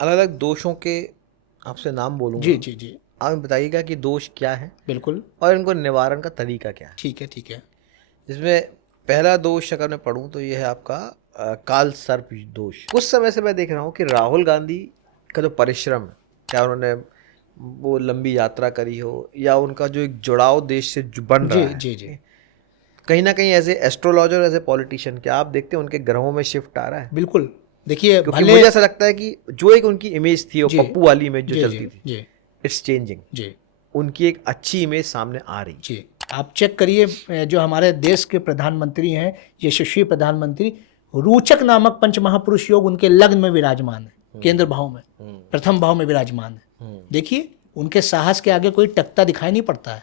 अलग अलग दोषों के आपसे नाम बोलूंगा। जी जी जी, आप बताइएगा कि दोष क्या है बिल्कुल। और इनको निवारण का तरीका क्या है। ठीक है ठीक है। जिसमें पहला दोष अगर मैं पढ़ूं तो ये है आपका काल सर्प दोष। कुछ समय से मैं देख रहा हूँ कि राहुल गांधी का जो परिश्रम है, क्या उन्होंने वो लंबी यात्रा करी हो या उनका जो एक जुड़ाव देश से बन जी रहा है, जी जी, कहीं ना कहीं as a astrologer, as a politician, क्या आप देखते हैं उनके ग्रहों में शिफ्ट आ रहा है? बिल्कुल। देखिए क्योंकि भले, मुझे ऐसा लगता है कि जो एक उनकी इमेज थी, वो जी पप्पू वाली इमेज जो जी जी चलती थी, जी इट्स चेंजिंग। जी उनकी एक अच्छी इमेज सामने आ रही। जी, आप चेक करिए, जो हमारे देश के प्रधानमंत्री हैं, यशस्वी प्रधानमंत्री, रोचक नामक पंच महापुरुष योग उनके लग्न में विराजमान है, केंद्र भाव में, प्रथम भाव में विराजमान है। देखिए उनके साहस के आगे कोई टकता दिखाई नहीं पड़ता है।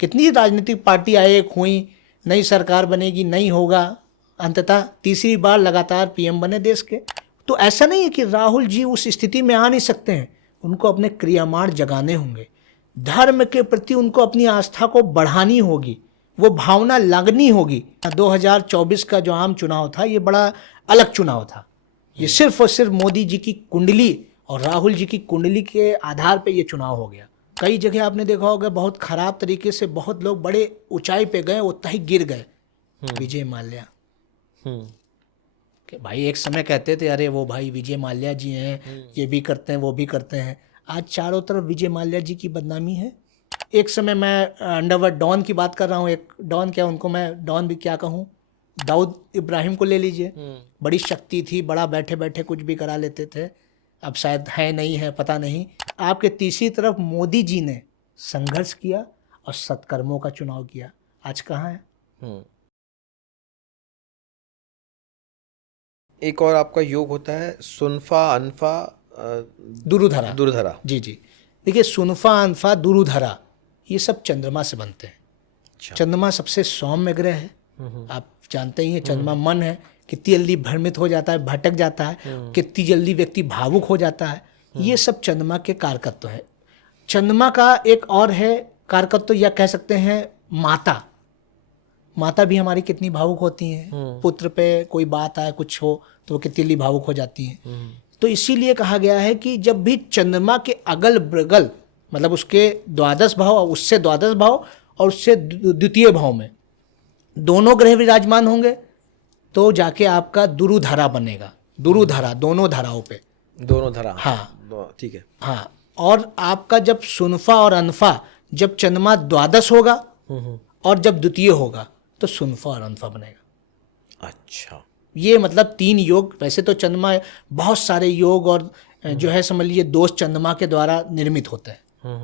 कितनी राजनीतिक पार्टी आए हुई, नई सरकार बनेगी, नहीं होगा, अंततः तीसरी बार लगातार पीएम बने देश के। तो ऐसा नहीं है कि राहुल जी उस स्थिति में आ नहीं सकते हैं, उनको अपने क्रियामाण जगाने होंगे, धर्म के प्रति उनको अपनी आस्था को बढ़ानी होगी, वो भावना लागनी होगी। 2024 का जो आम चुनाव था, ये बड़ा अलग चुनाव था। ये सिर्फ और सिर्फ मोदी जी की कुंडली और राहुल जी की कुंडली के आधार पे ये चुनाव हो गया। कई जगह आपने देखा होगा बहुत खराब तरीके से बहुत लोग बड़े ऊंचाई पे गए, उतना ही गिर गए। विजय माल्या कि भाई एक समय कहते थे अरे वो भाई विजय माल्या जी हैं, ये भी करते हैं वो भी करते हैं, आज चारों तरफ विजय माल्या जी की बदनामी है। एक समय मैं अंडरवर्ल्ड डॉन की बात कर रहा हूँ, एक डॉन, क्या उनको मैं डॉन भी क्या कहूँ, दाऊद इब्राहिम को ले लीजिए, बड़ी शक्ति थी, बड़ा बैठे बैठे कुछ भी करा लेते थे, अब शायद है नहीं है पता नहीं। आपके तीसरी तरफ मोदी जी ने संघर्ष किया और सत्कर्मों का चुनाव किया, आज कहाँ है। एक और आपका योग होता है सुनफा अनफा दुरुधरा। दुर्धरा। जी जी, देखिए सुनफा अनफा दुरुधरा ये सब चंद्रमा से बनते हैं। अच्छा। चंद्रमा सबसे सौम्य ग्रह है, आप जानते ही हैं। चंद्रमा मन है, कितनी जल्दी भ्रमित हो जाता है, भटक जाता है, कितनी जल्दी व्यक्ति भावुक हो जाता है, ये सब चंद्रमा के कारकत्व है। चंद्रमा का एक और है कारकत्व, या कह सकते हैं माता। माता भी हमारी कितनी भावुक होती हैं, पुत्र पे कोई बात आए कुछ हो तो वो कितनी जल्दी भावुक हो जाती हैं। तो इसीलिए कहा गया है कि जब भी चंद्रमा के अगल बगल, मतलब उसके द्वादश भाव, उससे द्वादश भाव और उससे द्वितीय भाव में दोनों ग्रह विराजमान होंगे तो जाके आपका दुरुधरा बनेगा। दुरुधरा दोनों धराओं पे, दोनों धरा। हाँ ठीक है। हाँ। और आपका जब सुनफा और अनफा, जब चंद्रमा द्वादश होगा और जब द्वितीय होगा तो सुनफा और अनफा बनेगा। अच्छा। ये मतलब 3 योग। वैसे तो चंद्रमा बहुत सारे योग और जो है समझ लीजिए दोष चंद्रमा के द्वारा निर्मित होते हैं।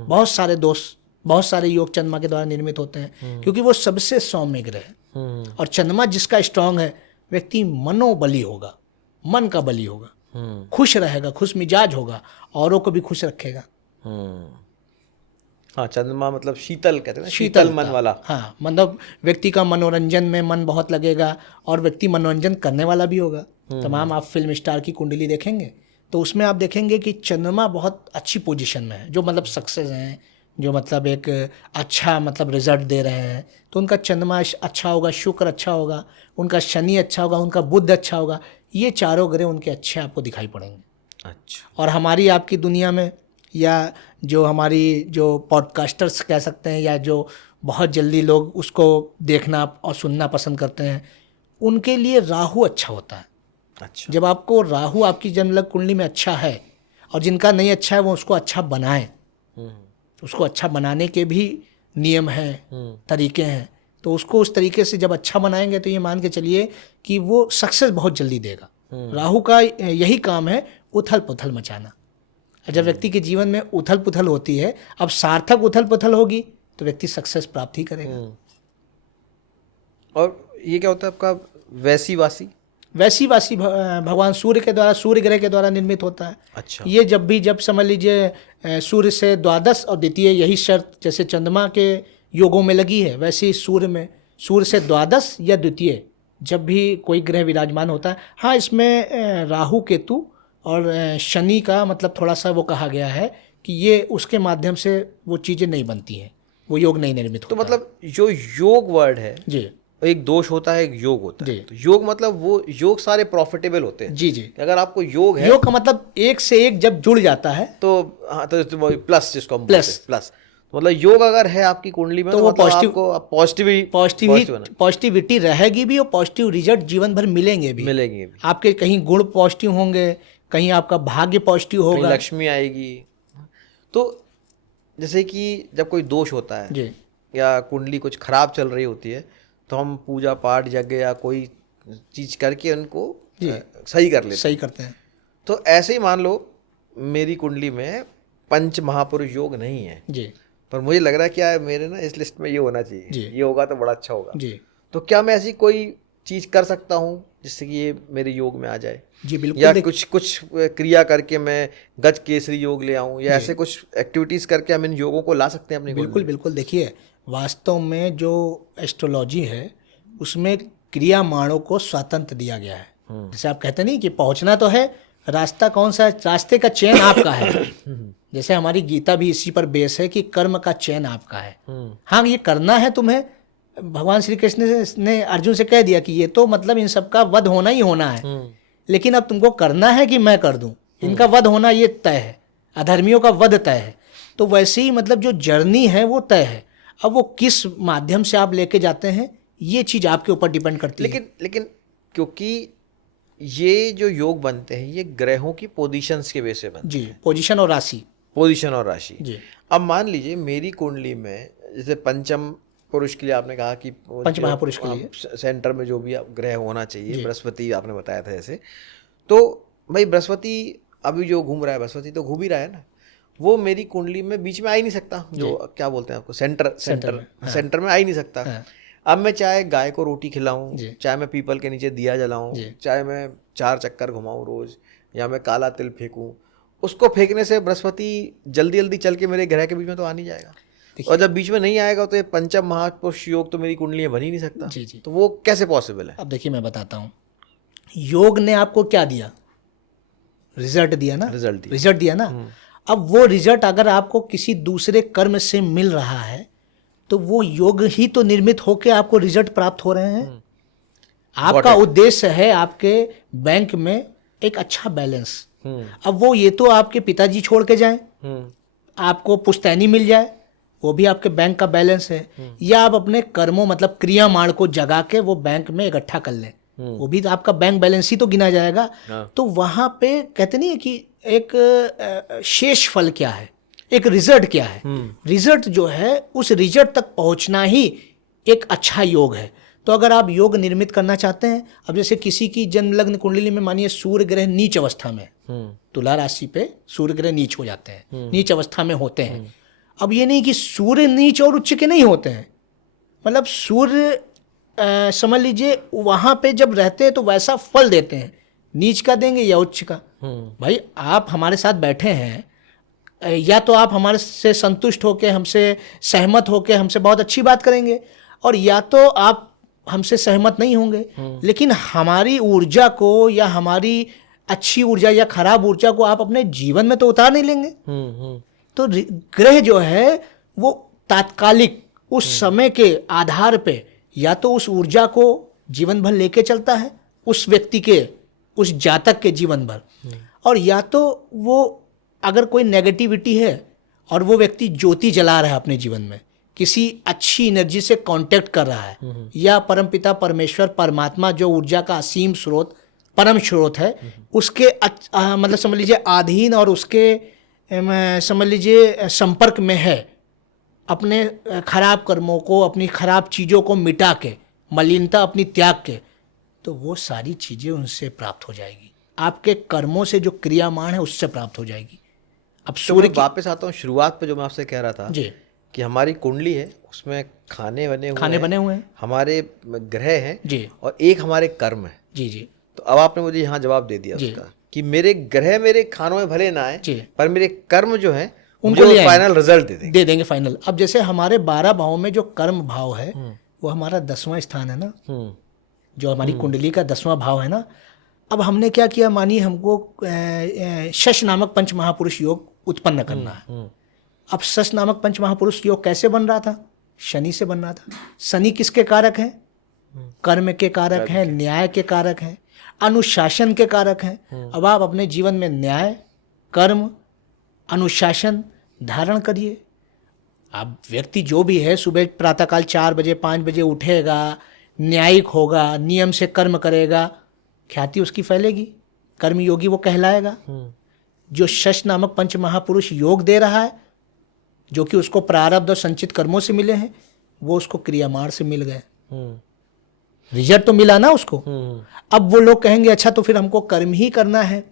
बहुत सारे दोष, बहुत सारे योग चंद्रमा के द्वारा निर्मित होते हैं, क्योंकि वो सबसे सौम्य ग्रह है। और चंद्रमा जिसका स्ट्रांग है, व्यक्ति मनोबली होगा, मन का बली होगा, खुश रहेगा, खुश मिजाज होगा, औरों को भी खुश रखेगा। हाँ, चंद्रमा मतलब शीतल कहते हैं ना, शीतल मन वाला। हाँ, मतलब व्यक्ति का मनोरंजन में मन बहुत लगेगा और व्यक्ति मनोरंजन करने वाला भी होगा। तमाम आप फिल्म स्टार की कुंडली देखेंगे तो उसमें आप देखेंगे कि चंद्रमा बहुत अच्छी पोजीशन में है, जो मतलब सक्सेस हैं, जो मतलब एक अच्छा मतलब रिजल्ट दे रहे हैं, तो उनका चंद्रमा अच्छा होगा, शुक्र अच्छा होगा, उनका शनि अच्छा होगा, उनका बुध अच्छा होगा। ये चारों ग्रह उनके अच्छे आपको दिखाई पड़ेंगे। अच्छा। और हमारी आपकी दुनिया में, या जो हमारी जो पॉडकास्टर्स कह सकते हैं, या जो बहुत जल्दी लोग उसको देखना और सुनना पसंद करते हैं, उनके लिए राहु अच्छा होता है। अच्छा। जब आपको राहु आपकी जन्मलग्न कुंडली में अच्छा है, और जिनका नहीं अच्छा है वो उसको अच्छा बनाएं, उसको अच्छा बनाने के भी नियम हैं, तरीके हैं। तो उसको उस तरीके से जब अच्छा बनाएंगे तो ये मान के चलिए कि वो सक्सेस बहुत जल्दी देगा। राहु का यही काम है, उथल पुथल मचाना। जब व्यक्ति के जीवन में उथल पुथल होती है, अब सार्थक उथल पुथल होगी तो व्यक्ति सक्सेस प्राप्त ही करेगा। और ये क्या होता है आपका वैसी वासी? वैसी वासी भगवान सूर्य के द्वारा, सूर्य ग्रह के द्वारा निर्मित होता है। अच्छा। ये जब समझ लीजिए सूर्य से द्वादश और द्वितीय, यही शर्त जैसे चंद्रमा के योगों में लगी है, वैसे ही सूर्य में, सूर्य से द्वादश या द्वितीय जब भी कोई ग्रह विराजमान होता है। हाँ, इसमें राहु केतु और शनि का मतलब थोड़ा सा वो कहा गया है कि ये उसके माध्यम से वो चीज़ें नहीं बनती हैं, वो योग नहीं निर्मित होता। तो मतलब जो योग वर्ड है जी, एक दोष होता है, एक योग होता है। जी। तो योग मतलब वो योग सारे प्रॉफिटेबल होते हैं। जी जी। कि अगर आपको योग है योग का मतलब एक से एक जब जुड़ जाता है तो हाँ, तो वो प्लस जिसको हम प्लस। बोलते हैं प्लस, तो मतलब योग अगर है आपकी कुंडली में तो तो वो मतलब पॉजिटिव, आपको पॉजिटिव पॉजिटिविटी रहेगी भी और पॉजिटिव रिजल्ट जीवन भर मिलेंगे भी। मिलेंगे भी, आपके कहीं गुण पॉजिटिव होंगे, कहीं आपका भाग्य पॉजिटिव कहीं होगा। लक्ष्मी आएगी। तो जैसे कि जब कोई दोष होता है जी या कुंडली कुछ खराब चल रही होती है तो हम पूजा पाठ यज्ञ या कोई चीज करके उनको जी। सही कर लेते सही हैं। करते हैं। तो ऐसे ही मान लो मेरी कुंडली में पंच महापुरुष योग नहीं है, जी पर मुझे लग रहा है क्या है मेरे ना इस लिस्ट में ये होना चाहिए, जी। ये होगा तो बड़ा अच्छा होगा। जी तो क्या मैं ऐसी कोई चीज कर सकता हूँ जिससे कि ये मेरे योग में आ जाए, जी बिल्कुल। या कुछ क्रिया करके मैं गज केसरी योग ले आऊं, या ऐसे कुछ एक्टिविटीज करके हम इन योगों को ला सकते हैं अपनी बिल्कुल बिल्कुल। देखिए, वास्तव में जो एस्ट्रोलॉजी है उसमें क्रियामाणों को स्वतंत्र दिया गया है। जैसे आप कहते नहीं कि पहुंचना तो है, रास्ता कौन सा है, रास्ते का चयन आपका है। जैसे हमारी गीता भी इसी पर बेस है कि कर्म का चयन आपका है। हाँ, ये करना है तुम्हें। भगवान श्री कृष्ण ने अर्जुन से कह दिया कि ये तो मतलब इन सबका वध होना ही होना है, लेकिन अब तुमको करना है कि मैं कर दूं, इनका वध होना ये तय है, अधर्मियों का वध तय है। तो वैसे ही मतलब जो जर्नी है वो तय है। अब वो किस माध्यम से आप लेके जाते हैं ये चीज आपके ऊपर डिपेंड करती है। लेकिन क्योंकि ये जो योग बनते हैं ये ग्रहों की पोजीशंस के बेस पे बनते हैं। जी, पोजीशन और राशि। पोजीशन और राशि। जी। अब मान लीजिए मेरी कुंडली में जैसे पंचम पुरुष के लिए आपने कहा कि पंच महापुरुष के लिए सेंटर में जो भी ग्रह होना चाहिए, बृहस्पति आपने बताया था जैसे, तो भाई बृहस्पति अभी जो घूम रहा है, बृहस्पति तो घूम ही रहा है ना, वो मेरी कुंडली में बीच में आ ही नहीं सकता, जो क्या बोलते हैं आपको सेंटर में आ ही नहीं सकता। अब मैं चाहे गाय को रोटी खिलाऊं, चाहे मैं पीपल के नीचे दिया जलाऊं, चाहे मैं 4 चक्कर घुमाऊं रोज, या मैं काला तिल फेंकूं, उसको फेंकने से बृहस्पति जल्दी जल्दी चल के मेरे ग्रह के बीच में तो आ नहीं जाएगा। और जब बीच में नहीं आएगा तो ये पंचम महापुरुष योग तो मेरी कुंडली में बन ही नहीं सकता। जी जी। तो वो कैसे पॉसिबल है? अब देखिए मैं बताता हूँ, योग ने आपको क्या दिया, रिजल्ट दिया ना, रिजल्ट दिया ना। अब वो रिजल्ट अगर आपको किसी दूसरे कर्म से मिल रहा है तो वो योग ही तो निर्मित होकर आपको रिजल्ट प्राप्त हो रहे हैं। आपका उद्देश्य है आपके बैंक में एक अच्छा बैलेंस। अब वो ये तो आपके पिताजी छोड़ के जाएं, आपको पुश्तैनी मिल जाए, वो भी आपके बैंक का बैलेंस है, या आप अपने कर्मों मतलब क्रियामाण को जगा के वो बैंक में इकट्ठा कर लें, वो भी तो आपका बैंक बैलेंस ही तो गिना जाएगा। तो वहां पे कहते नहीं है कि एक शेष फल क्या है, एक रिजल्ट क्या है। रिजल्ट जो है उस रिजल्ट तक पहुंचना ही एक अच्छा योग है। तो अगर आप योग निर्मित करना चाहते हैं, अब जैसे किसी की जन्म लग्न कुंडली में मानिए सूर्य ग्रह नीच अवस्था में, तुला राशि पे सूर्य ग्रह नीच हो जाते हैं, नीच अवस्था में होते हैं। अब ये नहीं कि सूर्य नीच और उच्च के नहीं होते हैं, मतलब सूर्य समझ लीजिए वहां पे जब रहते हैं तो वैसा फल देते हैं, नीच का देंगे या उच्च का। भाई आप हमारे साथ बैठे हैं, या तो आप हमारे से संतुष्ट होकर हमसे सहमत होकर हमसे बहुत अच्छी बात करेंगे, और या तो आप हमसे सहमत नहीं होंगे, लेकिन हमारी ऊर्जा को या हमारी अच्छी ऊर्जा या खराब ऊर्जा को आप अपने जीवन में तो उतार नहीं लेंगे। तो ग्रह जो है वो तात्कालिक उस समय के आधार पे या तो उस ऊर्जा को जीवन भर लेके चलता है उस व्यक्ति के, उस जातक के जीवन भर, और या तो वो अगर कोई नेगेटिविटी है और वो व्यक्ति ज्योति जला रहा है अपने जीवन में, किसी अच्छी एनर्जी से कांटेक्ट कर रहा है, या परमपिता परमेश्वर परमात्मा जो ऊर्जा का असीम स्रोत परम स्रोत है उसके मतलब समझ लीजिए अधीन और उसके समझ लीजिए संपर्क में है, अपने खराब कर्मों को, अपनी खराब चीज़ों को मिटा के, मलिनता अपनी त्याग के, तो वो सारी चीज़ें उनसे प्राप्त हो जाएगी। आपके कर्मों से जो क्रियामाण है उससे प्राप्त हो जाएगी। अब सूर्य वापस आता हूँ शुरुआत पे जो मैं आपसे कह रहा था जी कि हमारी कुंडली है उसमें खाने बने हुए हैं, हमारे ग्रह हैं जी, और एक हमारे कर्म है। जी जी। तो अब आपने मुझे यहाँ जवाब दे दिया उसका कि मेरे ग्रह मेरे खानों में भले ना आए, पर मेरे कर्म जो है उनको फाइनल रिजल्ट दे देंगे फाइनल। अब जैसे हमारे 12 भाव में जो कर्म भाव है वो हमारा 10वां स्थान है ना, जो हमारी कुंडली का 10वां भाव है ना। अब हमने क्या किया, मानिए हमको शश नामक पंच महापुरुष योग उत्पन्न करना है। अब शश नामक पंच महापुरुष योग कैसे बन रहा था? शनि से बन रहा था। शनि किसके कारक है? कर्म के कारक हैं, न्याय के कारक हैं, अनुशासन के कारक हैं। अब आप अपने जीवन में न्याय, कर्म, अनुशासन धारण करिए। अब व्यक्ति जो भी है सुबह प्रातःकाल 4 बजे 5 बजे उठेगा, न्यायिक होगा, नियम से कर्म करेगा, ख्याति उसकी फैलेगी, कर्मयोगी वो कहलाएगा। जो शश नामक पंच महापुरुष योग दे रहा है, जो कि उसको प्रारब्ध और संचित कर्मों से मिले हैं, वो उसको क्रियामाण से मिल गए। रिजल्ट तो मिला ना उसको। अब वो लोग कहेंगे अच्छा तो फिर हमको कर्म ही करना है,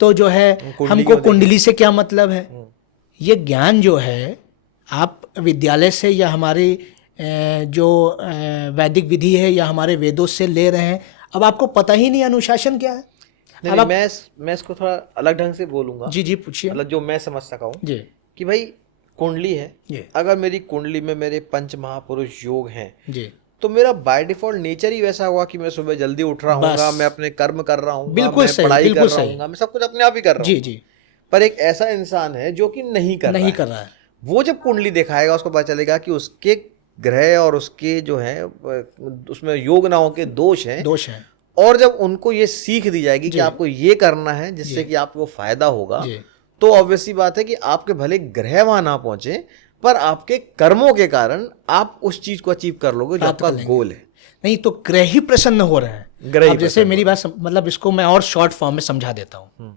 तो जो है हमको कुंडली से क्या मतलब है। ये ज्ञान जो है आप विद्यालय से या हमारी जो वैदिक विधि है या हमारे वेदों से ले रहे हैं, अब आपको पता ही नहीं अनुशासन क्या है। नहीं, मैं इसको थोड़ा अलग ढंग से बोलूंगा। जी जी पूछिए। मतलब जो मैं समझ सका हूँ जी कि भाई कुंडली है, जी अगर मेरी कुंडली में मेरे पंच महापुरुष योग हैं जी, तो मेरा बाय डिफॉल्ट नेचर ही वैसा होगा कि मैं सुबह जल्दी उठ रहा हूँ, मैं अपने कर्म कर रहा हूँ, बिल्कुल मैं सही, पढ़ाई कर बिल्कुल रहा सही। हूँ, मैं सब कुछ अपने आप ही कर रहा हूँ। जी जी, पर एक ऐसा इंसान है जो कि नहीं कर रहा है। वो जब कुंडली दिखाएगा उसको पता चलेगा कि उसके ग्रह और उसके जो है उसमें योग नाओं के दोष हैं। और जब उनको ये सीख दी जाएगी कि आपको ये करना है जिससे कि आपको फायदा होगा, तो ऑब्वियसली बात है कि आपके भले ग्रह वहां ना पहुंचे पर आपके कर्मों के कारण आप उस चीज को अचीव कर लोगे जो आपका गोल है। नहीं तो ग्रह ही प्रसन्न हो रहे हैं। अब जैसे मेरी बात मतलब इसको मैं और शॉर्ट फॉर्म में समझा देता हूँ।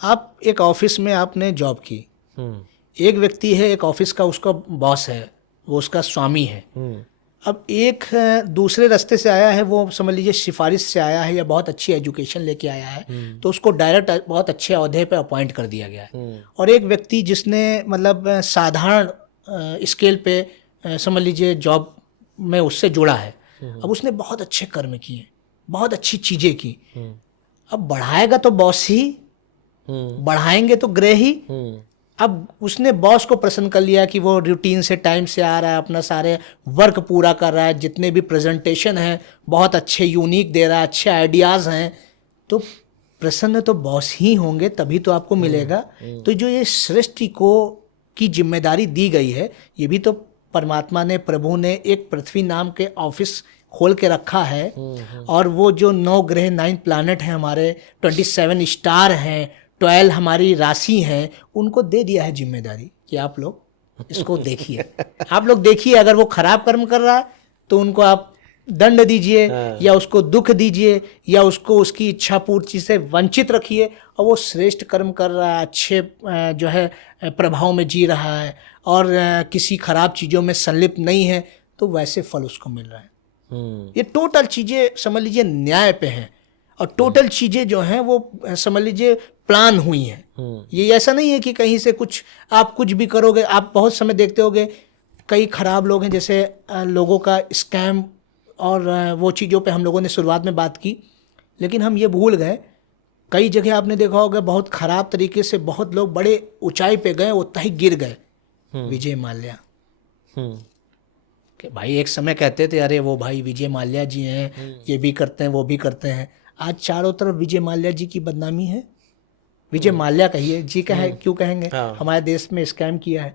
आप एक ऑफिस में आपने जॉब की, एक व्यक्ति है एक ऑफिस का, उसका बॉस है, वो उसका स्वामी है। अब एक दूसरे रास्ते से आया है, वो समझ लीजिए सिफारिश से आया है या बहुत अच्छी एजुकेशन लेके आया है, तो उसको डायरेक्ट बहुत अच्छे ओहदे पे अपॉइंट कर दिया गया है। और एक व्यक्ति जिसने मतलब साधारण स्केल पे समझ लीजिए जॉब में उससे जुड़ा है, अब उसने बहुत अच्छे कर्म किए, बहुत अच्छी चीज़ें की। अब बढ़ाएगा तो बॉस ही, बढ़ाएंगे तो ग्रह ही। अब उसने बॉस को प्रसन्न कर लिया कि वो रूटीन से टाइम से आ रहा है, अपना सारे वर्क पूरा कर रहा है, जितने भी प्रेजेंटेशन हैं बहुत अच्छे यूनिक दे रहा है, अच्छे आइडियाज़ हैं, तो प्रसन्न तो बॉस ही होंगे, तभी तो आपको मिलेगा। तो जो ये सृष्टि को की जिम्मेदारी दी गई है, ये भी तो परमात्मा ने, प्रभु ने एक पृथ्वी नाम के ऑफिस खोल के रखा है। और वो जो 9 ग्रह 9 प्लैनेट हैं हमारे, 27 स्टार हैं, 12 हमारी राशि हैं, उनको दे दिया है जिम्मेदारी कि आप लोग इसको देखिए। आप लोग देखिए, अगर वो खराब कर्म कर रहा है तो उनको आप दंड दीजिए या उसको दुख दीजिए या उसको उसकी इच्छा पूर्ति से वंचित रखिए। और वो श्रेष्ठ कर्म कर रहा है, अच्छे जो है प्रभाव में जी रहा है और किसी खराब चीज़ों में संलिप्त नहीं है, तो वैसे फल उसको मिल रहा है। ये टोटल चीज़ें समझ लीजिए न्याय पे हैं और टोटल चीज़ें जो हैं वो समझ लीजिए प्लान हुई हैं। ये ऐसा नहीं है कि कहीं से कुछ आप कुछ भी करोगे। आप बहुत समय देखते होगे कई खराब लोग हैं, जैसे लोगों का स्कैम और वो चीज़ों पे हम लोगों ने शुरुआत में बात की, लेकिन हम ये भूल गए कई जगह आपने देखा होगा बहुत ख़राब तरीके से बहुत लोग बड़े ऊंचाई पे गए, उतना ही गिर गए। विजय माल्या कि भाई एक समय कहते थे अरे वो भाई विजय माल्या जी हैं, ये भी करते हैं वो भी करते हैं। आज चारों तरफ विजय माल्या जी की बदनामी है। विजय माल्या कहिए जी, का है क्यों कहेंगे, हमारे देश में स्कैम किया है,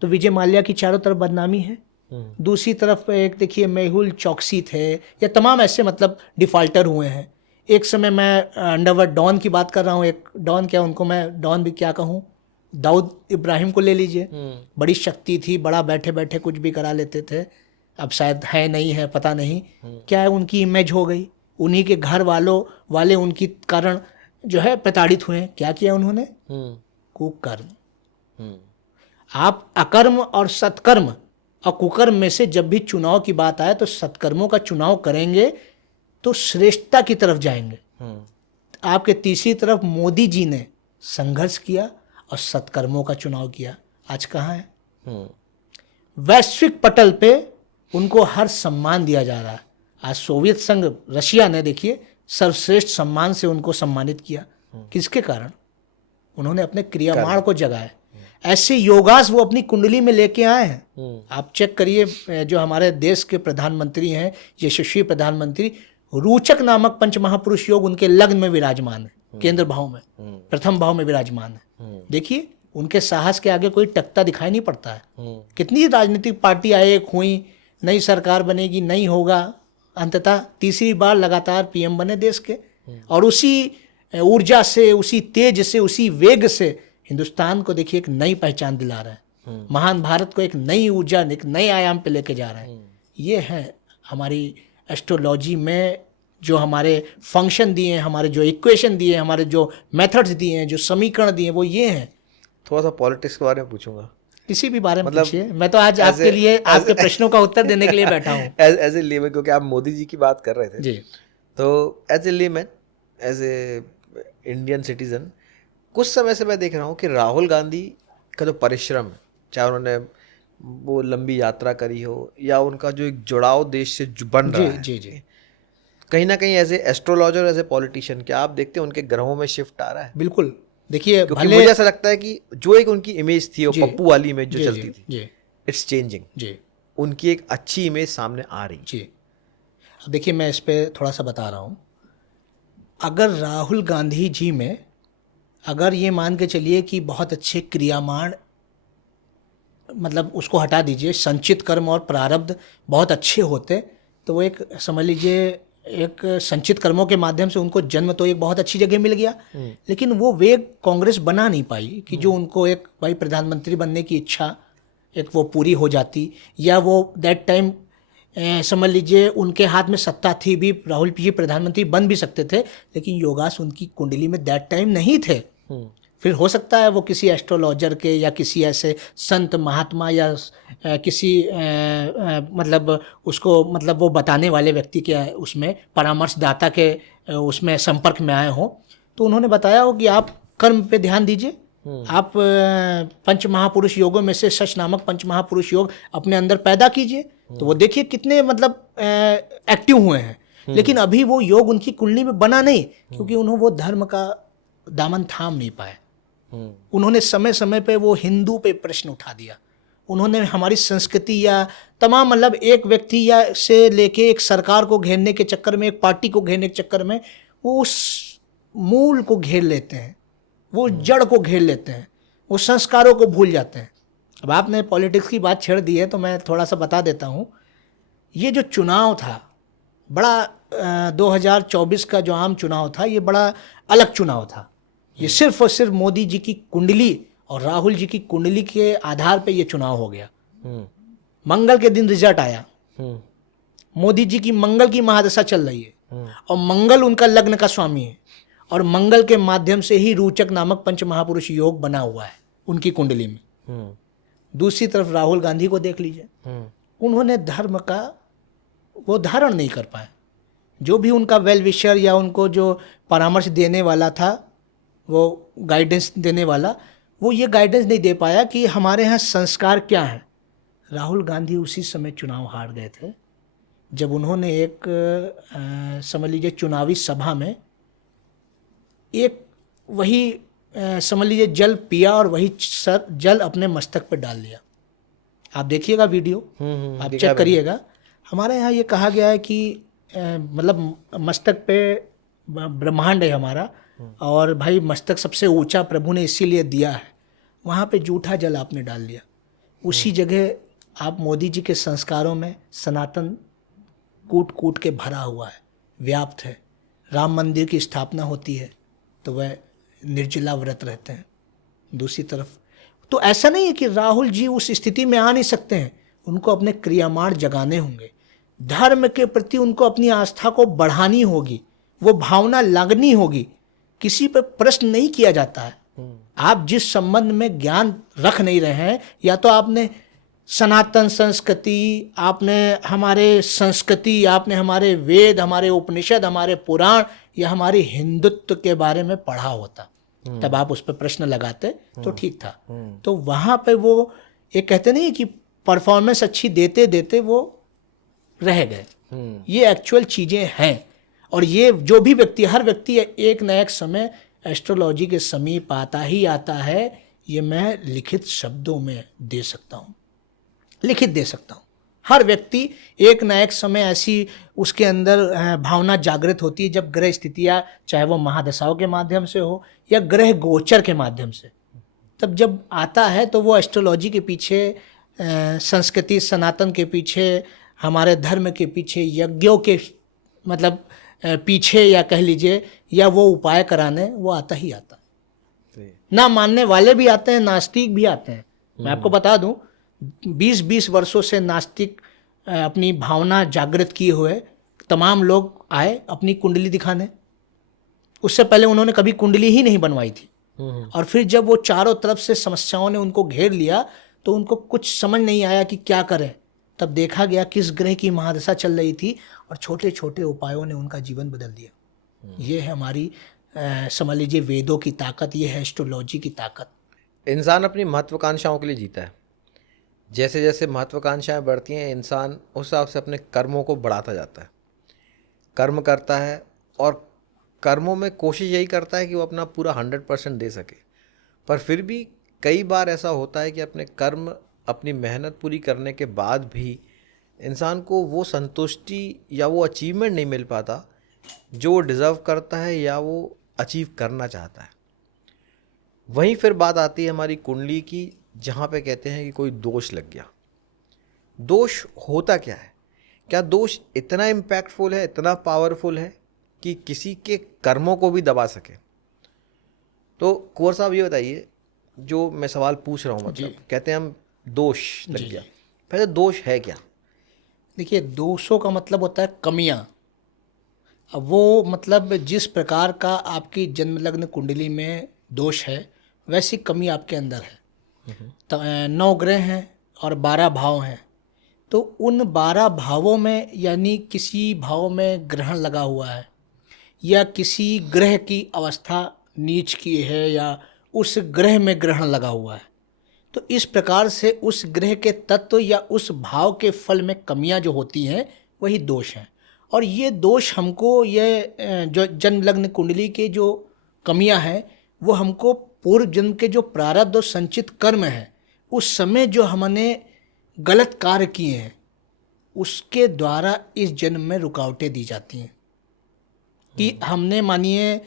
तो विजय माल्या की चारों तरफ बदनामी है। दूसरी तरफ एक देखिए मेहुल चौकसी थे, या तमाम ऐसे मतलब डिफॉल्टर हुए हैं। एक समय मैं अंडरवर्ल्ड डॉन की बात कर रहा हूँ, एक डॉन क्या, उनको मैं डॉन भी क्या कहूँ, दाऊद इब्राहिम को ले लीजिए, बड़ी शक्ति थी, बड़ा बैठे बैठे कुछ भी करा लेते थे। अब शायद है नहीं है पता नहीं, क्या है उनकी इमेज हो गई, उन्हीं के घर वाले उनकी कारण जो है प्रताड़ित हुए। क्या किया उन्होंने, कुकर्म। आप अकर्म और सत्कर्म और कुकर्म में से जब भी चुनाव की बात आए तो सत्कर्मों का चुनाव करेंगे तो श्रेष्ठता की तरफ जाएंगे। आपके तीसरी तरफ मोदी जी ने संघर्ष किया और सत्कर्मों का चुनाव किया। आज कहाँ है, वैश्विक पटल पे उनको हर सम्मान दिया जा रहा है। आज सोवियत संघ रशिया ने देखिए सर्वश्रेष्ठ सम्मान से उनको सम्मानित किया। किसके कारण, उन्होंने अपने क्रियामाण को जगाया। ऐसे योगास वो अपनी कुंडली में लेके आए हैं। आप चेक करिए, जो हमारे देश के प्रधानमंत्री हैं, यशस्वी प्रधानमंत्री, रोचक नामक पंच महापुरुष योग उनके लग्न में विराजमान है, केंद्र भाव में, प्रथम भाव में विराजमान है। देखिए उनके साहस के आगे कोई टकता दिखाई नहीं पड़ता है। कितनी राजनीतिक पार्टी आए हुई, नई सरकार बनेगी, नहीं होगा, अंततः तीसरी बार लगातार पीएम बने देश के, और उसी ऊर्जा से, उसी तेज से, उसी वेग से हिंदुस्तान को देखिए एक नई पहचान दिला रहे हैं, महान भारत को एक नई ऊर्जा, एक नए आयाम पे लेके जा रहे हैं। ये है हमारी एस्ट्रोलॉजी में जो हमारे फंक्शन दिए हैं, हमारे जो इक्वेशन दिए हैं, हमारे जो मेथड्स दिए हैं, जो समीकरण दिए हैं, वो ये हैं। थोड़ा सा पॉलिटिक्स के बारे में पूछूंगा, किसी भी बारे में पूछिए, मैं तो आज आपके लिए आपके प्रश्नों का उत्तर देने के लिए बैठा हूँ। एज ए लेमैन, क्योंकि आप मोदी जी की बात कर रहे थे जी, तो as a layman, as a Indian citizen, कुछ समय से मैं देख रहा हूँ कि राहुल गांधी का जो परिश्रम है, चाहे उन्होंने वो लंबी यात्रा करी हो या उनका जो एक जुड़ाव देश से बन रहा है, जी जी, कहीं ना कहीं as a astrologer, as a politician, क्या आप देखते हैं उनके ग्रहों में शिफ्ट आ रहा है? बिल्कुल। देखिए, क्योंकि मुझे ऐसा लगता है कि जो एक उनकी इमेज थी, वो पप्पू वाली इमेज जो चलती थी, जी, इट्स चेंजिंग। जी, उनकी एक अच्छी इमेज सामने आ रही। जी। अब देखिए, मैं इस पे थोड़ा सा बता रहा हूँ। अगर राहुल गांधी जी में, अगर ये मान के चलिए कि बहुत अच्छे क्रियामाण, मतलब उसको हटा दीजिए, संचित कर्म और प्रारब्ध बहुत अच्छे होते, तो वो एक समझ लीजिए एक संचित कर्मों के माध्यम से उनको जन्म तो एक बहुत अच्छी जगह मिल गया, लेकिन वो वेग कांग्रेस बना नहीं पाई कि जो उनको एक भाई प्रधानमंत्री बनने की इच्छा एक वो पूरी हो जाती, या वो दैट टाइम समझ लीजिए उनके हाथ में सत्ता थी भी, राहुल जी प्रधानमंत्री बन भी सकते थे, लेकिन योगास उनकी कुंडली में दैट टाइम नहीं थे। फिर हो सकता है वो किसी एस्ट्रोलॉजर के या किसी ऐसे संत महात्मा या किसी मतलब उसको मतलब वो बताने वाले व्यक्ति के उसमें परामर्शदाता के उसमें संपर्क में आए हों, तो उन्होंने बताया हो कि आप कर्म पे ध्यान दीजिए, आप पंच महापुरुष योगों में से सच नामक पंच महापुरुष योग अपने अंदर पैदा कीजिए, तो वो देखिए कितने मतलब एक्टिव हुए हैं। लेकिन अभी वो योग उनकी कुंडली में बना नहीं, क्योंकि उन्होंने वो धर्म का दामन थाम नहीं पाए। उन्होंने समय समय पे वो हिंदू पे प्रश्न उठा दिया, उन्होंने हमारी संस्कृति या तमाम मतलब एक व्यक्ति या से लेके एक सरकार को घेरने के चक्कर में, एक पार्टी को घेरने के चक्कर में वो उस मूल को घेर लेते हैं, वो जड़ को घेर लेते हैं, वो संस्कारों को भूल जाते हैं। अब आपने पॉलिटिक्स की बात छेड़ दी है तो मैं थोड़ा सा बता देता हूँ। ये जो चुनाव था बड़ा 2024 का जो आम चुनाव था, ये बड़ा अलग चुनाव था। ये सिर्फ और सिर्फ मोदी जी की कुंडली और राहुल जी की कुंडली के आधार पे ये चुनाव हो गया। मंगल के दिन रिजल्ट आया, मोदी जी की मंगल की महादशा चल रही है और मंगल उनका लग्न का स्वामी है, और मंगल के माध्यम से ही रोचक नामक पंच महापुरुष योग बना हुआ है उनकी कुंडली में। दूसरी तरफ राहुल गांधी को देख लीजिए, उन्होंने धर्म का वो धारण नहीं कर पाए। जो भी उनका वेल विशर या उनको जो परामर्श देने वाला था, वो गाइडेंस देने वाला, वो ये गाइडेंस नहीं दे पाया कि हमारे यहाँ संस्कार क्या है। राहुल गांधी उसी समय चुनाव हार गए थे जब उन्होंने एक समझ लीजिए चुनावी सभा में एक वही समझ लीजिए जल पिया और वही जल अपने मस्तक पर डाल लिया। आप देखिएगा वीडियो, आप चेक करिएगा। हमारे यहाँ ये कहा गया है कि मतलब मस्तक पे ब्रह्मांड है हमारा, और भाई मस्तक सबसे ऊंचा प्रभु ने इसीलिए दिया है, वहाँ पे जूठा जल आपने डाल दिया। उसी जगह आप मोदी जी के संस्कारों में सनातन कूट कूट के भरा हुआ है, व्याप्त है। राम मंदिर की स्थापना होती है तो वह निर्जला व्रत रहते हैं। दूसरी तरफ तो ऐसा नहीं है कि राहुल जी उस स्थिति में आ नहीं सकते हैं, उनको अपने क्रियामाण जगाने होंगे, धर्म के प्रति उनको अपनी आस्था को बढ़ानी होगी, वो भावना लागनी होगी। किसी पर प्रश्न नहीं किया जाता है। आप जिस संबंध में ज्ञान रख नहीं रहे हैं, या तो आपने सनातन संस्कृति, आपने हमारे संस्कृति, आपने हमारे वेद, हमारे उपनिषद, हमारे पुराण या हमारे हिंदुत्व के बारे में पढ़ा होता, तब आप उस पर प्रश्न लगाते तो ठीक था। तो वहाँ पे वो एक कहते नहीं कि परफॉर्मेंस अच्छी देते देते वो रह गए। ये एक्चुअल चीज़ें हैं, और ये जो भी व्यक्ति, हर व्यक्ति एक न एक समय एस्ट्रोलॉजी के समीप आता ही आता है। ये मैं लिखित शब्दों में दे सकता हूँ, लिखित दे सकता हूँ। हर व्यक्ति एक न एक समय ऐसी उसके अंदर भावना जागृत होती है जब ग्रह स्थितियाँ, चाहे वो महादशाओं के माध्यम से हो या ग्रह गोचर के माध्यम से, तब जब आता है तो वो एस्ट्रोलॉजी के पीछे, संस्कृति सनातन के पीछे, हमारे धर्म के पीछे, यज्ञों के मतलब पीछे, या कह लीजिए, या वो उपाय कराने, वो आता ही आता है। ना मानने वाले भी आते हैं, नास्तिक भी आते हैं। मैं आपको बता दूं, 20-20 वर्षों से नास्तिक अपनी भावना जागृत किए हुए तमाम लोग आए अपनी कुंडली दिखाने। उससे पहले उन्होंने कभी कुंडली ही नहीं बनवाई थी। और फिर जब वो चारों तरफ से समस्याओं ने उनको घेर लिया तो उनको कुछ समझ नहीं आया कि क्या करें। तब देखा गया किस ग्रह की महादशा चल रही थी, और छोटे छोटे उपायों ने उनका जीवन बदल दिया। ये है हमारी समझ लीजिए वेदों की ताकत, ये है एस्ट्रोलॉजी की ताकत। इंसान अपनी महत्वाकांक्षाओं के लिए जीता है। जैसे जैसे महत्वाकांक्षाएं बढ़ती हैं, इंसान उस हिसाब से अपने कर्मों को बढ़ाता जाता है, कर्म करता है, और कर्मों में कोशिश यही करता है कि वो अपना पूरा 100% दे सके। पर फिर भी कई बार ऐसा होता है कि अपने कर्म, अपनी मेहनत पूरी करने के बाद भी इंसान को वो संतुष्टि या वो अचीवमेंट नहीं मिल पाता जो वो डिज़र्व करता है या वो अचीव करना चाहता है। वहीं फिर बात आती है हमारी कुंडली की, जहाँ पे कहते हैं कि कोई दोष लग गया। दोष होता क्या है? क्या दोष इतना इम्पैक्टफुल है, इतना पावरफुल है कि किसी के कर्मों को भी दबा सके? तो कुंवर साहब ये बताइए, जो मैं सवाल पूछ रहा हूँ, मतलब कहते हैं हम दोष लग गया, पहले दोष है क्या? देखिए, दोषों का मतलब होता है कमियां। अब वो मतलब जिस प्रकार का आपकी जन्म लग्न कुंडली में दोष है, वैसी कमी आपके अंदर है। तो 9 ग्रह हैं और 12 भाव हैं। तो उन 12 भावों में, यानी किसी भाव में ग्रहण लगा हुआ है, या किसी ग्रह की अवस्था नीच की है, या उस ग्रह में ग्रहण लगा हुआ है, तो इस प्रकार से उस ग्रह के तत्व या उस भाव के फल में कमियां जो होती हैं, वही दोष हैं। और ये दोष हमको, ये जो जन्म लग्न कुंडली के जो कमियां हैं, वो हमको पूर्व जन्म के जो प्रारब्ध और संचित कर्म है, उस समय जो हमने गलत कार्य किए हैं, उसके द्वारा इस जन्म में रुकावटें दी जाती हैं। कि हमने मानिए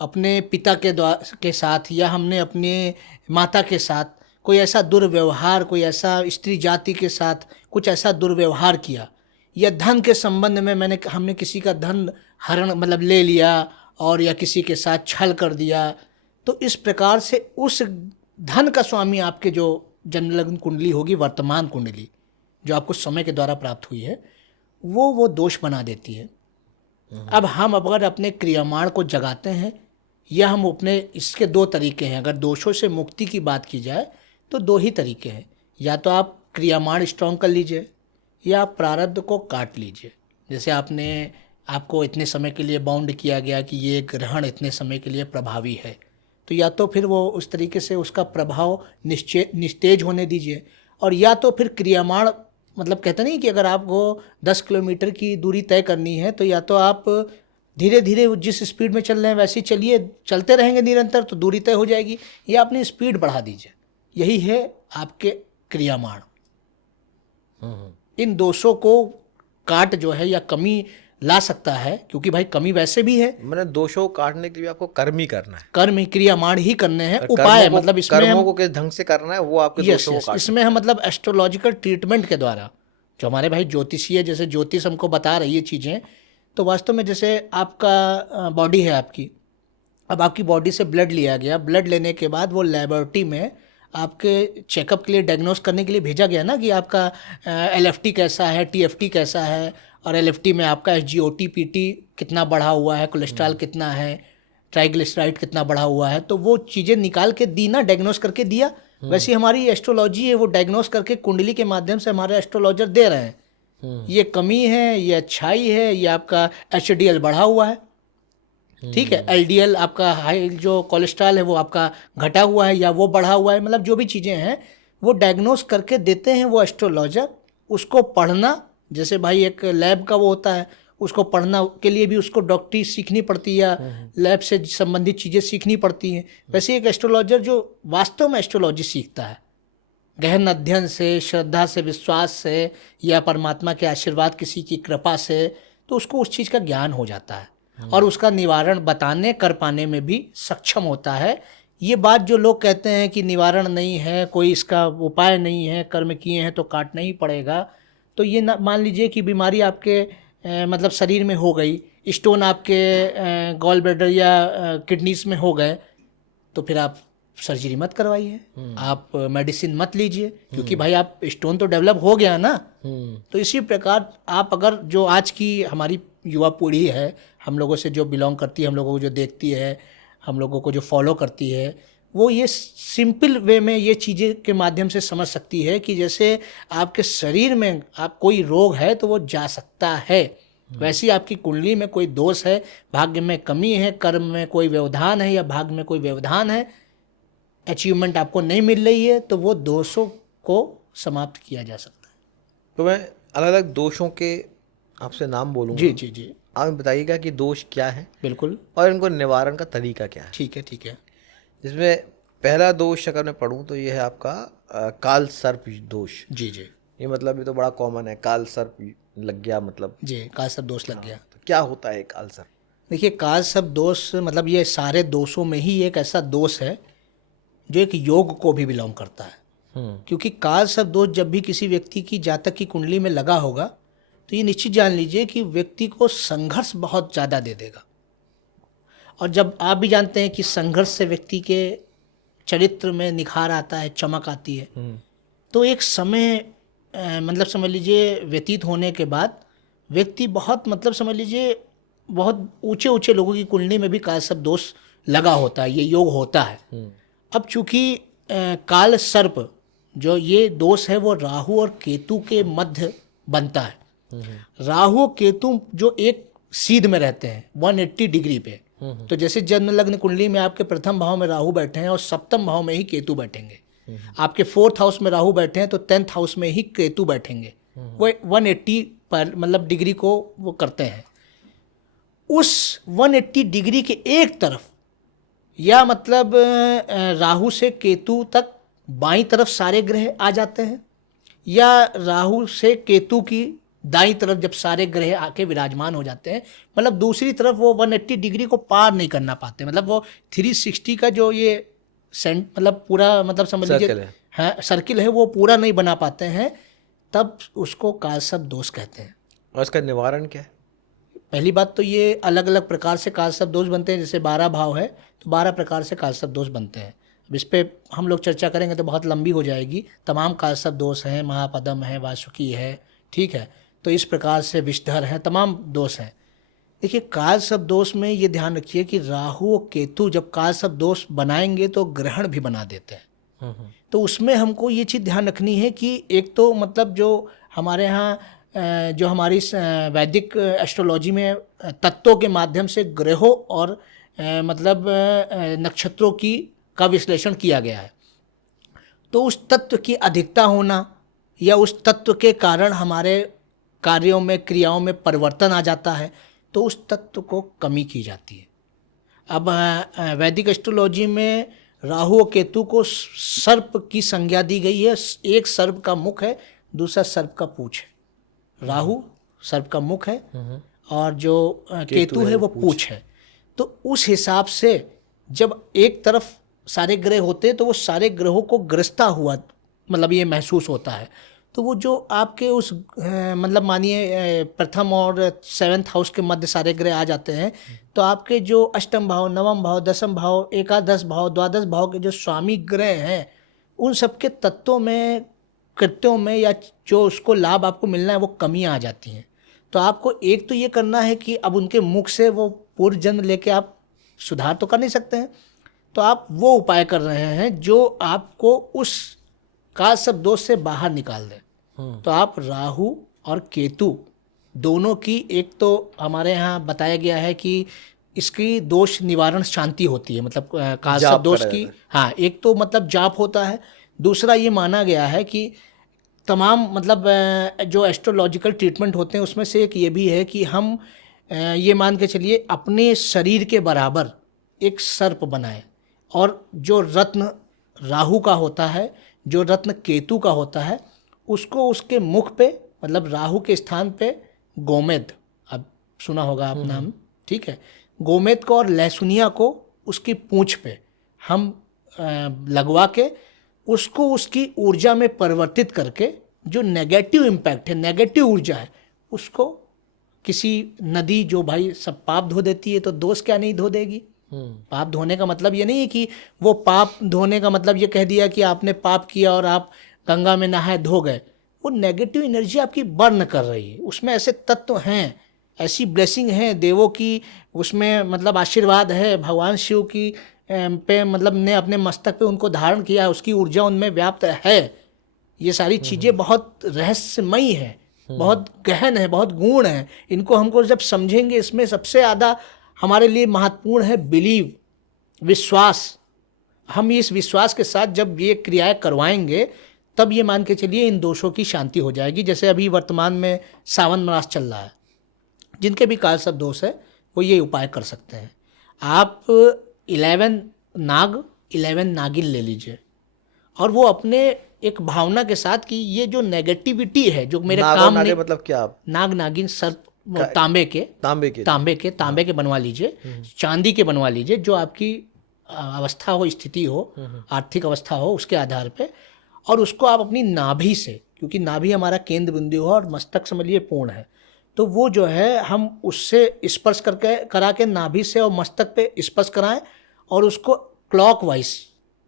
अपने पिता के साथ, या हमने अपने माता के साथ कोई ऐसा दुर्व्यवहार, कोई ऐसा स्त्री जाति के साथ कुछ ऐसा दुर्व्यवहार किया, या धन के संबंध में हमने किसी का धन हरण मतलब ले लिया, और या किसी के साथ छल कर दिया, तो इस प्रकार से उस धन का स्वामी आपके जो जन्म लग्न कुंडली होगी, वर्तमान कुंडली जो आपको समय के द्वारा प्राप्त हुई है, वो दोष बना देती है। अब हम अगर अपने क्रियामाण को जगाते हैं, या हम अपने, इसके 2 तरीके हैं। अगर दोषों से मुक्ति की बात की जाए तो 2 ही तरीके हैं। या तो आप क्रियामाण स्ट्रॉन्ग कर लीजिए, या आप प्रारब्ध को काट लीजिए। जैसे आपको इतने समय के लिए बाउंड किया गया कि ये ग्रहण इतने समय के लिए प्रभावी है, तो या तो फिर वो उस तरीके से उसका प्रभाव निस्तेज होने दीजिए, और या तो फिर क्रियामाण, मतलब कहते नहीं कि अगर आपको 10 किलोमीटर की दूरी तय करनी है, तो या तो आप धीरे धीरे जिस स्पीड में चल रहे हैं वैसे ही चलिए, चलते रहेंगे निरंतर तो दूरी तय हो जाएगी, या अपनी स्पीड बढ़ा दीजिए। यही है आपके क्रियामाण। इन दोषों को काट जो है, या कमी ला सकता है, क्योंकि भाई कमी वैसे भी है। मैंने दोषों को काटने के लिए आपको कर्म ही करना है, कर्म क्रियामाण ही करने हैं। उपाय मतलब इसमें कर्मों को किस ढंग से करना है, वो आपके दोषों को काटना है। इसमें हम मतलब एस्ट्रोलॉजिकल ट्रीटमेंट के द्वारा, जो हमारे भाई ज्योतिषीय, जैसे ज्योतिष हमको बता रही है चीज़ें, तो वास्तव में जैसे आपका बॉडी है आपकी, अब आपकी बॉडी से ब्लड लिया गया, ब्लड लेने के बाद वो लेबोरेटरी में आपके चेकअप के लिए, डायग्नोस करने के लिए भेजा गया ना, कि आपका LFT कैसा है, TFT कैसा है, और LFT में आपका SGOT PT कितना बढ़ा हुआ है, कोलेस्ट्रॉल कितना है, ट्राइग्लिसराइड कितना बढ़ा हुआ है, तो वो चीज़ें निकाल के दी ना, डायग्नोस करके दिया। वैसे हमारी एस्ट्रोलॉजी है, वो डायग्नोस करके कुंडली के माध्यम से हमारे एस्ट्रोलॉजर दे रहे हैं, ये कमी है, ये अच्छाई है, ये आपका HDL बढ़ा हुआ है, ठीक है, LDL आपका हाई जो कोलेस्ट्रॉल है वो आपका घटा हुआ है, या वो बढ़ा हुआ है, मतलब जो भी चीज़ें हैं वो डायग्नोस करके देते हैं वो एस्ट्रोलॉजर। उसको पढ़ना, जैसे भाई एक लैब का वो होता है, उसको पढ़ना के लिए भी उसको डॉक्टरी सीखनी पड़ती है, या लैब से संबंधित चीज़ें सीखनी पड़ती हैं। वैसे एक एस्ट्रोलॉजर जो वास्तव में एस्ट्रोलॉजी सीखता है, गहन अध्ययन से, श्रद्धा से, विश्वास से, या परमात्मा के आशीर्वाद, किसी की कृपा से, तो उसको उस चीज़ का ज्ञान हो जाता है, और उसका निवारण बताने कर पाने में भी सक्षम होता है। ये बात जो लोग कहते हैं कि निवारण नहीं है, कोई इसका उपाय नहीं है, कर्म किए हैं तो काटना ही पड़ेगा, तो ये मान लीजिए कि बीमारी आपके मतलब शरीर में हो गई, स्टोन आपके गॉल ब्लैडर या किडनीज में हो गए, तो फिर आप सर्जरी मत करवाइए, आप मेडिसिन मत लीजिए, क्योंकि भाई आप स्टोन तो डेवलप हो गया ना। तो इसी प्रकार आप अगर जो आज की हमारी युवा पीढ़ी है, हम लोगों से जो बिलोंग करती है, हम लोगों को जो देखती है, हम लोगों को जो फॉलो करती है, वो ये सिंपल वे में ये चीज़ें के माध्यम से समझ सकती है कि जैसे आपके शरीर में आप कोई रोग है तो वो जा सकता है, वैसे ही आपकी कुंडली में कोई दोष है, भाग्य में कमी है, कर्म में कोई व्यवधान है या भाग्य में कोई व्यवधान है, अचीवमेंट आपको नहीं मिल रही है, तो वो दोषों को समाप्त किया जा सकता है। तो मैं अलग अलग दोषों के आपसे नाम बोलूँगा। जी जी जी, आप बताइएगा कि दोष क्या है बिल्कुल, और इनको निवारण का तरीका क्या है। ठीक है ठीक है। जिसमें पहला दोष अगर मैं पढ़ूँ तो ये है आपका काल सर्प दोष। जी जी ये मतलब ये तो बड़ा कॉमन है, काल सर्प लग गया मतलब। जी, काल सर्प दोष लग गया। तो क्या होता है काल सर्प? देखिए, काल सर्प दोष मतलब ये सारे दोषों में ही एक ऐसा दोष है जो एक योग को भी बिलोंग करता है। क्योंकि काल सर्प दोष जब भी किसी व्यक्ति की जातक की कुंडली में लगा होगा, तो ये निश्चित जान लीजिए कि व्यक्ति को संघर्ष बहुत ज़्यादा दे देगा। और जब आप भी जानते हैं कि संघर्ष से व्यक्ति के चरित्र में निखार आता है, चमक आती है, तो एक समय मतलब समझ लीजिए व्यतीत होने के बाद व्यक्ति बहुत मतलब समझ लीजिए बहुत ऊंचे ऊंचे लोगों की कुंडली में भी काल सर्प दोष लगा होता है, ये योग होता है। अब चूंकि काल सर्प जो ये दोष है वो राहु और केतु के मध्य बनता है। राहु और केतु जो एक सीध में रहते हैं 180 डिग्री पे, तो जैसे जन्म लग्न कुंडली में आपके प्रथम भाव में राहु बैठे हैं और सप्तम भाव में ही केतु बैठेंगे, आपके 4th हाउस में राहु बैठे हैं तो 10th हाउस में ही केतु बैठेंगे, वो 180 पर मतलब डिग्री को वो करते हैं। उस 180 डिग्री के एक तरफ या मतलब राहु से केतु तक बाईं तरफ सारे ग्रह आ जाते हैं, या राहु से केतु की दाईं तरफ जब सारे ग्रह आके विराजमान हो जाते हैं, मतलब दूसरी तरफ वो 180 डिग्री को पार नहीं करना पाते, मतलब वो 360 का जो ये मतलब पूरा मतलब समझ लीजिए हाँ सर्किल है वो पूरा नहीं बना पाते हैं, तब उसको काल सर्प दोष कहते हैं। और इसका निवारण क्या है? पहली बात तो ये अलग अलग प्रकार से काल सर्प दोष बनते हैं, जैसे 12 भाव है तो 12 प्रकार से काल सर्प दोष बनते हैं। अब इस पर हम लोग चर्चा करेंगे तो बहुत लंबी हो जाएगी। तमाम काल सर्प दोष हैं, महापदम है, वासुकी है, ठीक है, तो इस प्रकार से विषधर है, तमाम दोष हैं। देखिए, काल सर्प दोष में ये ध्यान रखिए कि राहु और केतु जब काल सर्प दोष बनाएंगे तो ग्रहण भी बना देते हैं। तो उसमें हमको ये चीज़ ध्यान रखनी है कि एक तो मतलब जो हमारे यहाँ जो हमारी वैदिक एस्ट्रोलॉजी में तत्वों के माध्यम से ग्रहों और मतलब नक्षत्रों की का विश्लेषण किया गया है, तो उस तत्व की अधिकता होना या उस तत्व के कारण हमारे कार्यों में क्रियाओं में परिवर्तन आ जाता है, तो उस तत्व को कमी की जाती है। अब वैदिक एस्ट्रोलॉजी में राहु और केतु को सर्प की संज्ञा दी गई है। एक सर्प का मुख है, दूसरा सर्प का पूंछ है। राहु सर्प का मुख है और जो केतु है वो पूंछ है। तो उस हिसाब से जब एक तरफ सारे ग्रह होते हैं तो वो सारे ग्रहों को ग्रस्ता हुआ मतलब ये महसूस होता है। तो वो जो आपके उस मतलब मानिए प्रथम और 7th हाउस के मध्य सारे ग्रह आ जाते हैं, तो आपके जो अष्टम भाव, नवम भाव, दसम भाव, एकादश भाव, द्वादश भाव के जो स्वामी ग्रह हैं, उन सबके तत्वों में, कृत्यों में या जो उसको लाभ आपको मिलना है वो कमियां आ जाती हैं। तो आपको एक तो ये करना है कि अब उनके मुख से वो पूर्व जन्म लेके आप सुधार तो कर नहीं सकते हैं, तो आप वो उपाय कर रहे हैं जो आपको उस काल सर्प दोष से बाहर निकाल दे। तो आप राहु और केतु दोनों की, एक तो हमारे यहाँ बताया गया है कि इसकी दोष निवारण शांति होती है, मतलब काल सर्प दोष की, हाँ, एक तो मतलब जाप होता है, दूसरा ये माना गया है कि तमाम मतलब जो एस्ट्रोलॉजिकल ट्रीटमेंट होते हैं उसमें से एक ये भी है कि हम ये मान के चलिए अपने शरीर के बराबर एक सर्प बनाएं, और जो रत्न राहु का होता है, जो रत्न केतु का होता है, उसको उसके मुख पे मतलब राहु के स्थान पे गोमेद, अब सुना होगा आप नाम, ठीक है, गोमेद को और लहसुनिया को उसकी पूंछ पे हम लगवा के उसको उसकी ऊर्जा में परिवर्तित करके जो नेगेटिव इम्पैक्ट है, नेगेटिव ऊर्जा है, उसको किसी नदी जो भाई सब पाप धो देती है तो दोष क्या नहीं धो देगी। पाप धोने का मतलब ये नहीं है कि वो पाप धोने का मतलब ये कह दिया कि आपने पाप किया और आप गंगा में नहाए धो गए। वो नेगेटिव एनर्जी आपकी बर्न कर रही है, उसमें ऐसे तत्व हैं, ऐसी ब्लेसिंग है देवों की, उसमें मतलब आशीर्वाद है, भगवान शिव की पे मतलब ने अपने मस्तक पे उनको धारण किया है, उसकी ऊर्जा उनमें व्याप्त है। ये सारी चीज़ें बहुत रहस्यमयी है, बहुत गहन है, बहुत गूढ़ है। इनको हमको जब समझेंगे, इसमें सबसे ज़्यादा हमारे लिए महत्वपूर्ण है बिलीव, विश्वास। हम इस विश्वास के साथ जब ये क्रियाएं करवाएंगे तब ये मान के चलिए इन दोषों की शांति हो जाएगी। जैसे अभी वर्तमान में सावन मास चल रहा है, जिनके भी काल सब दोष है वो ये उपाय कर सकते हैं। आप 11 नागिन ले लीजिए और वो अपने एक भावना के साथ कि ये जो नेगेटिविटी है जो मेरे काम नहीं, मतलब क्या आप नाग नागिन सर्प तांबे के बनवा लीजिए, चांदी के बनवा लीजिए, जो आपकी अवस्था हो, स्थिति हो, आर्थिक अवस्था हो, उसके आधार पे, और उसको आप अपनी नाभि से, क्योंकि नाभि हमारा केंद्र बिंदु है और मस्तक समझ लिए पूर्ण है, तो वो जो है हम उससे स्पर्श करके करा के नाभि से और मस्तक पे स्पर्श कराएं और उसको क्लॉकवाइज,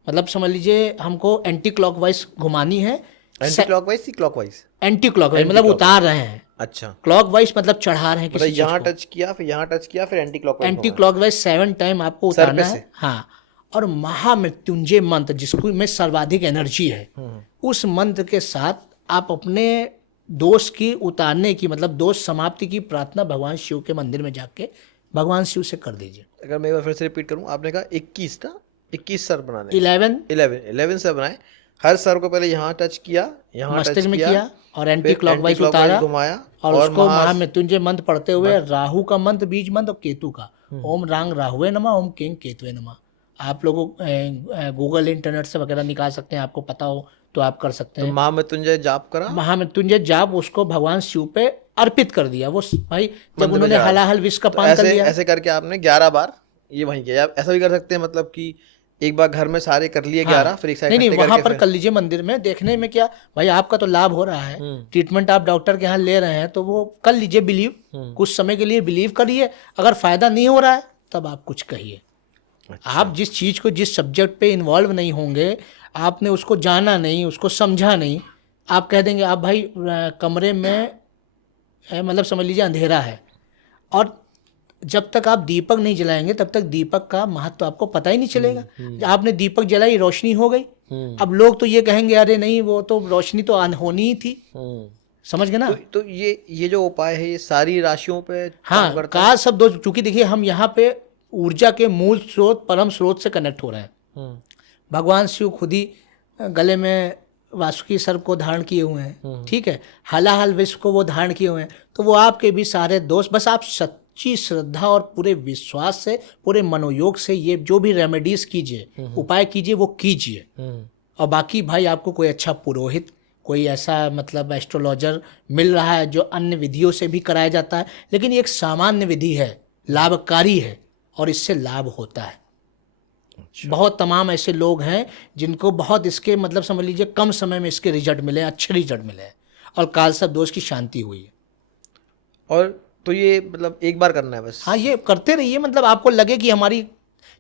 मतलब समझ लीजिए हमको एंटी क्लॉकवाइज घुमानी है। Anti clockwise, clockwise, anti clockwise मतलब उतार रहे हैं। अच्छा, क्लॉकवाइज मतलब चढ़ा रहे हैं किसी चीज को। यहाँ टच किया, फिर यहाँ टच किया, फिर एंटी क्लॉकवाइज 7 टाइम आपको उतारना है। हाँ, और महामृत्युंजय मंत्र जिसको में सर्वाधिक एनर्जी है, उस मंत्र के साथ आप अपने दोष की उतारने की, मतलब दोष समाप्ति की प्रार्थना भगवान शिव के मंदिर में जाके भगवान शिव से कर दीजिए। अगर मैं एक बार फिर से रिपीट करूं, आपने कहा 21 था, 21 सर बनाने, 11 सर बनाए। हर सर को पहले यहाँ टच किया, यहाँ मस्तिष्क में किया और एंटी क्लॉकवाइज उतारा, घुमाया और उसको महामृत्युंजय मंत्र पढ़ते हुए राहु का मंत्र, बीज मंत्र और केतु का, ओम रांग राहुवे नमः, ओम किंग केतुवे नमः। आप लोगों गूगल इंटरनेट से वगैरह निकाल सकते हैं, आपको पता हो तो आप कर सकते हैं। महामृत्युंजय जाप करा, महामृत्युंजय जाप उसको भगवान शिव पे अर्पित कर दिया। वो भाई जब उन्होंने हलाहल विष का पान कर लिया, ऐसे करके आपने 11 बार ये वहीं किया। ऐसा भी कर सकते हैं, मतलब कि एक बार घर में सारे कर लिए 11, फिर एक साइड नहीं वहां पर कर लीजिए मंदिर में। देखने में क्या भाई, आपका तो लाभ हो रहा है, ट्रीटमेंट आप डॉक्टर के यहाँ ले रहे हैं, तो वो कर लीजिए बिलीव, कुछ समय के लिए बिलीव करिए। अगर फायदा नहीं हो रहा है तब आप कुछ कहिए। अच्छा। आप जिस चीज को, जिस सब्जेक्ट पे इन्वॉल्व नहीं होंगे, आपने उसको जाना नहीं, उसको समझा नहीं, आप कह देंगे आप भाई कमरे में मतलब समझ लीजिए अंधेरा है, और जब तक आप दीपक नहीं जलाएंगे तब तक दीपक का महत्व आपको पता ही नहीं चलेगा। आपने दीपक जलाई, रोशनी हो गई, अब लोग तो ये कहेंगे अरे नहीं वो तो रोशनी तो होनी ही थी। समझ गए ना? तो ये जो उपाय है ये सारी राशियों पे हाँ, काल सब दोष, चूंकि देखिए हम यहाँ पे ऊर्जा के मूल स्रोत, परम स्रोत से कनेक्ट हो रहे हैं। भगवान शिव खुद ही गले में वासुकी सर्प को धारण किए हुए हैं, ठीक है, हलाहल विश्व को वो धारण किए हुए हैं, तो वो आपके भी सारे दोष, बस आप सच्ची श्रद्धा और पूरे विश्वास से, पूरे मनोयोग से ये जो भी रेमेडीज कीजिए, उपाय कीजिए, वो कीजिए। और बाकी भाई आपको कोई अच्छा पुरोहित, कोई ऐसा मतलब एस्ट्रोलॉजर मिल रहा है जो अन्य विधियों से भी कराया जाता है, लेकिन ये एक सामान्य विधि है, लाभकारी है और इससे लाभ होता है। अच्छा। बहुत तमाम ऐसे लोग हैं जिनको बहुत इसके मतलब समझ लीजिए कम समय में इसके रिजल्ट मिले, अच्छे रिजल्ट मिले हैं और कालसर्प दोष की शांति हुई है। और तो ये मतलब एक बार करना है बस? हाँ, ये करते रहिए, मतलब आपको लगे कि हमारी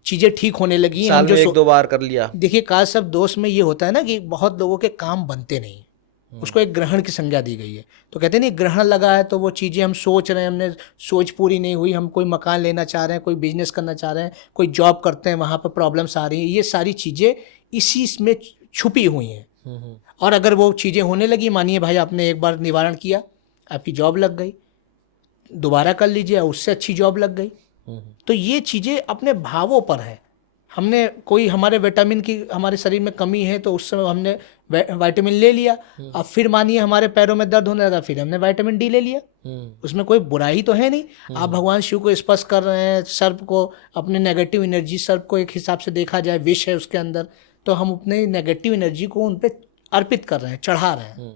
चीज़ें ठीक होने लगी। साल में 1-2 बार कर लिया। देखिए कालसर्प दोष में ये होता है ना कि बहुत लोगों के काम बनते नहीं, उसको एक ग्रहण की संज्ञा दी गई है। तो कहते नहीं ग्रहण लगा है तो वो चीज़ें हम सोच रहे हैं, हमने सोच पूरी नहीं हुई, हम कोई मकान लेना चाह रहे हैं, कोई बिजनेस करना चाह रहे हैं, कोई जॉब करते हैं, वहाँ पर प्रॉब्लम्स आ रही हैं, ये सारी चीज़ें इसी में छुपी हुई हैं। और अगर वो चीज़ें होने लगी, मानिए भाई आपने एक बार निवारण किया, आपकी जॉब लग गई, दोबारा कर लीजिए, उससे अच्छी जॉब लग गई। तो ये चीज़ें अपने भावों पर है। हमने कोई हमारे विटामिन की हमारे शरीर में कमी है तो उस समय हमने विटामिन ले लिया, अब फिर मानिए हमारे पैरों में दर्द होने लगा, फिर हमने विटामिन डी ले लिया, उसमें कोई बुराई तो है नहीं। आप भगवान शिव को स्पर्श कर रहे हैं, सर्प को, अपने नेगेटिव एनर्जी, सर्प को एक हिसाब से देखा जाए विष है उसके अंदर, तो हम अपने नेगेटिव एनर्जी को उन पर अर्पित कर रहे हैं, चढ़ा रहे हैं।